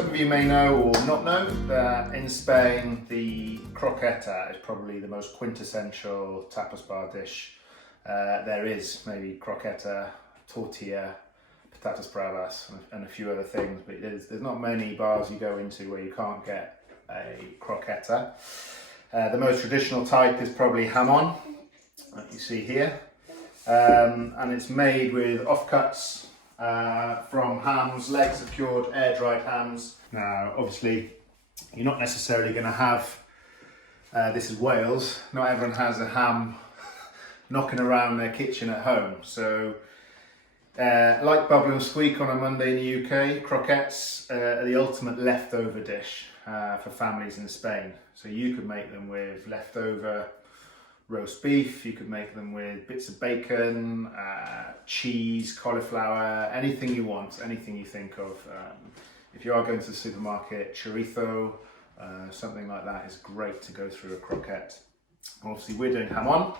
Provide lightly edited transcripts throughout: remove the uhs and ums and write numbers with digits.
Some of you may know or not know that in Spain the croqueta is probably the most quintessential tapas bar dish there is. Maybe croqueta, tortilla, patatas bravas and a few other things, but there's not many bars you go into where you can't get a croqueta. The most traditional type is probably jamon, that you see here, and it's made with offcuts from hams, legs of cured air-dried hams. Now obviously you're not necessarily going to have, this is Wales, not everyone has a ham knocking around their kitchen at home, so like bubble and squeak on a Monday in the UK, croquettes are the ultimate leftover dish for families in Spain. So you could make them with leftover roast beef, you could make them with bits of bacon, cheese, cauliflower, anything you want, anything you think of. If you are going to the supermarket, chorizo, something like that is great to go through a croquette. Obviously we're doing jamon.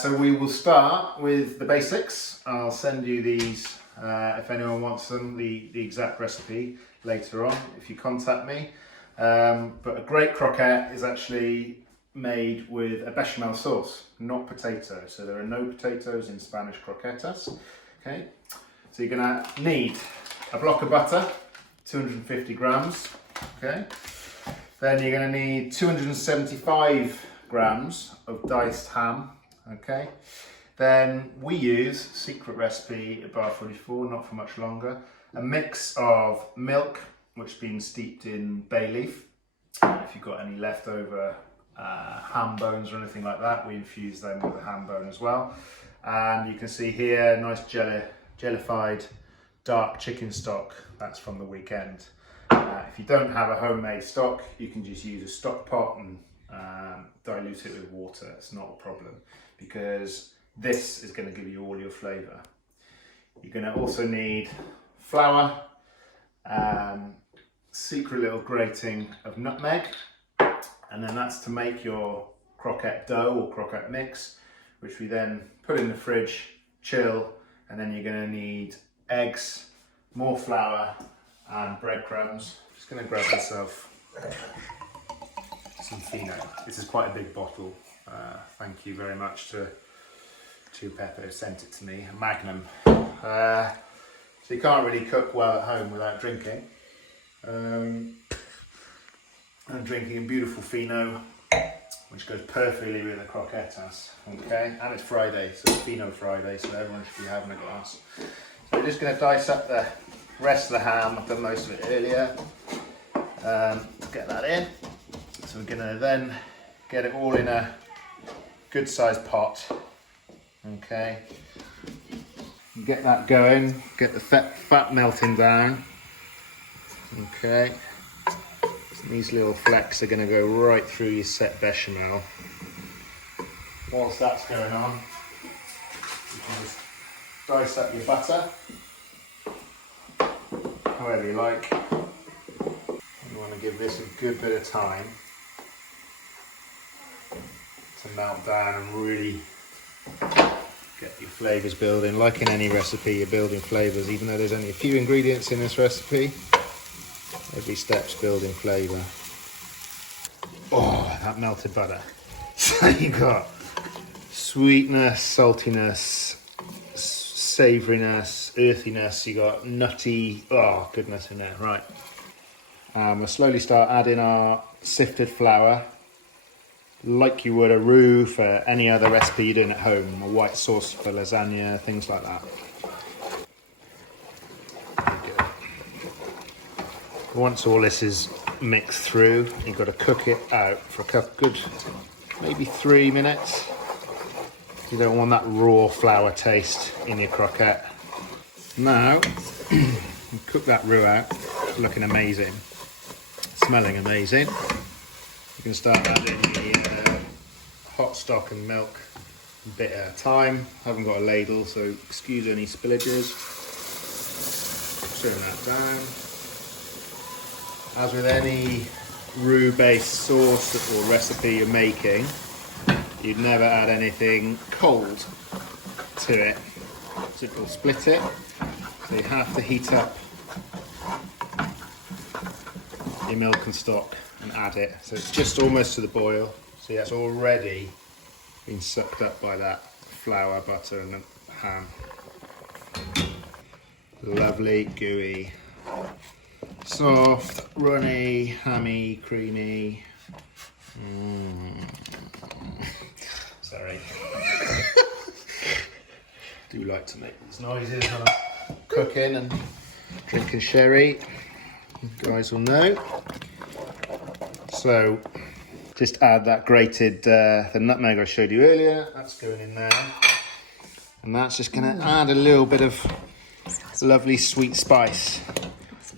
So we will start with the basics. I'll send you these if anyone wants them, the exact recipe later on if you contact me. But a great croquette is actually made with a bechamel sauce, not potato. So there are no potatoes in Spanish croquetas. Okay, so you're gonna need a block of butter, 250 grams. Okay, then you're gonna need 275 grams of diced ham. Okay, then we use, secret recipe at bar 44, not for much longer, a mix of milk which has been steeped in bay leaf. If you've got any leftover ham bones or anything like that, we infuse them with a ham bone as well. And you can see here nice jellified dark chicken stock, that's from the weekend. If you don't have a homemade stock, you can just use a stock pot and dilute it with water. It's not a problem, because this is going to give you all your flavour. You're going to also need flour, secret little grating of nutmeg, and then that's to make your croquette dough or croquette mix, which we then put in the fridge, chill, and then you're going to need eggs, more flour and breadcrumbs. Just going to grab myself some Fino. This is quite a big bottle. Thank you very much to Pepper who sent it to me, a Magnum. So you can't really cook well at home without drinking. I'm drinking a beautiful Fino, which goes perfectly with the croquetas. Okay, and it's Friday, so it's Fino Friday, so everyone should be having a glass. So we're just going to dice up the rest of the ham. I've done most of it earlier. Get that in. So we're going to then get it all in a good sized pot. Okay, get that going, get the fat melting down. Okay, and these little flecks are going to go right through your set bechamel. Whilst that's going on, you can just dice up your butter however you like. You want to give this a good bit of time to melt down and really get your flavours building. Like in any recipe, you're building flavours. Even though there's only a few ingredients in this recipe, every step's building flavour. Oh, that melted butter. So you've got sweetness, saltiness, savouriness, earthiness. You got nutty, oh goodness in there. Right. We'll slowly start adding our sifted flour, like you would a roux for any other recipe you're doing at home, a white sauce for lasagna, things like that. Once all this is mixed through, you've got to cook it out for a good, maybe 3 minutes. You don't want that raw flour taste in your croquette. Now, cook that roux out, looking amazing, smelling amazing. You can start adding the hot stock and milk a bit at a time. I haven't got a ladle, so excuse any spillages. Turn that down. As with any roux-based sauce or recipe you're making, you'd never add anything cold to it, so it will split it. So you have to heat up your milk and stock and add it. So it's just almost to the boil. See, that's already been sucked up by that flour, butter and the ham. Lovely, gooey, soft, runny, hammy, creamy. Sorry. Do like to make these noises when I'm cooking and drinking sherry. You guys will know. So just add that grated the nutmeg I showed you earlier. That's going in there, and that's just going to add a little bit of lovely sweet spice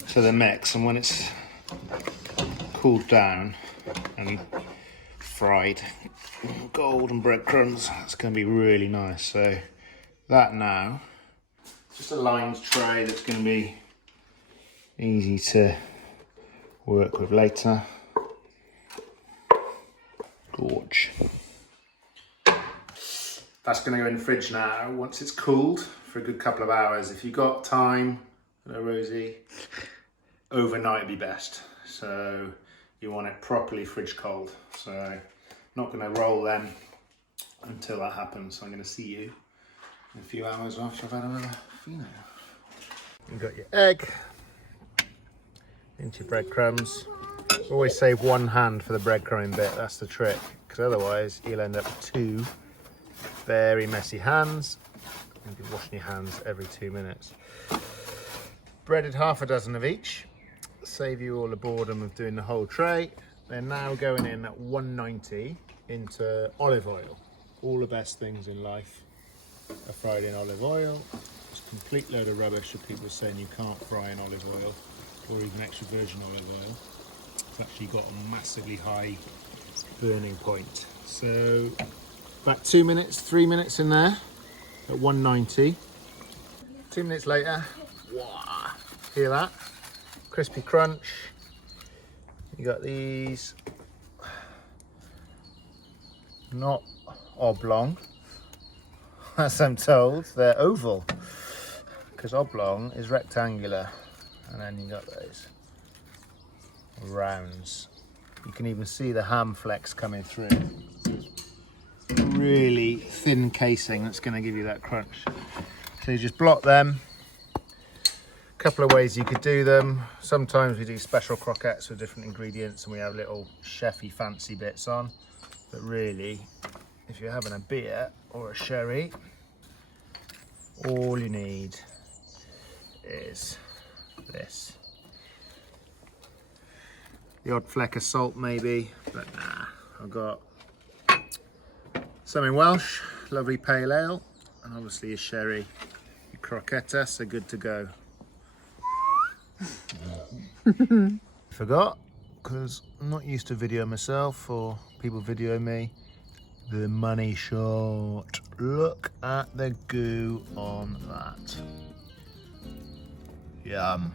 to the mix. And when it's cooled down and fried, golden breadcrumbs, it's going to be really nice. So that now, just a lined tray that's going to be easy to work with later. Gorge. That's going to go in the fridge now once it's cooled for a good couple of hours. If you've got time, hello Rosie, overnight would be best. So you want it properly fridge cold. So I'm not going to roll them until that happens. So I'm going to see you in a few hours after I've had another fino. You've got your egg into your breadcrumbs. Always save one hand for the breadcrumbing bit, that's the trick, because otherwise you'll end up with two very messy hands. You'll be washing your hands every 2 minutes. Breaded half a dozen of each, save you all the boredom of doing the whole tray. They're now going in at 190 into olive oil. All the best things in life are fried in olive oil. It's a complete load of rubbish of people saying you can't fry in olive oil or even extra virgin olive oil. It's actually got a massively high burning point. So about 2 minutes, 3 minutes in there at 190. 2 minutes later, wow, hear that? Crispy crunch. You got these, not oblong, as I'm told, they're oval, because oblong is rectangular, and then you got those rounds. You can even see the ham flecks coming through. Really thin casing that's going to give you that crunch. So you just block them. A couple of ways you could do them. Sometimes we do special croquettes with different ingredients and we have little chefy fancy bits on. But really, if you're having a beer or a sherry, all you need is this. The odd fleck of salt maybe, but nah, I've got some in Welsh, lovely pale ale, and obviously a sherry, your croquetas, so good to go. Forgot, because I'm not used to video myself or people video me, the money shot. Look at the goo on that. Yum.